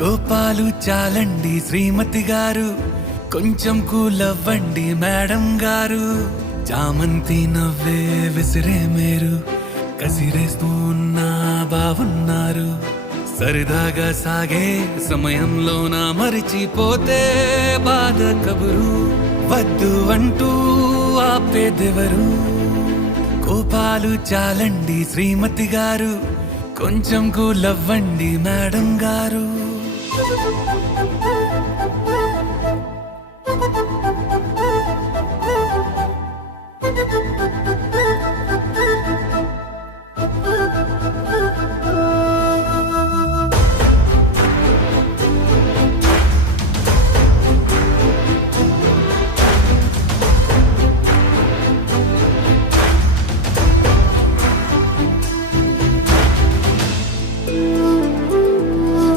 కోపాలు చాలండి శ్రీమతి గారు, కొంచెం కూలవ్వండి మేడం గారు. చామంతి నవ్వే విసిరే మేరు, కసిరేస్తూ ఉన్నా బావున్నారు. సరదాగా సాగే సమయంలోన మరిచిపోతే బాధ కబురు. వద్దు అంటూ ఆపేదెవరు? కోపాలు చాలండి శ్రీమతి గారు, కొంచెం కూలవ్వండి మేడం గారు.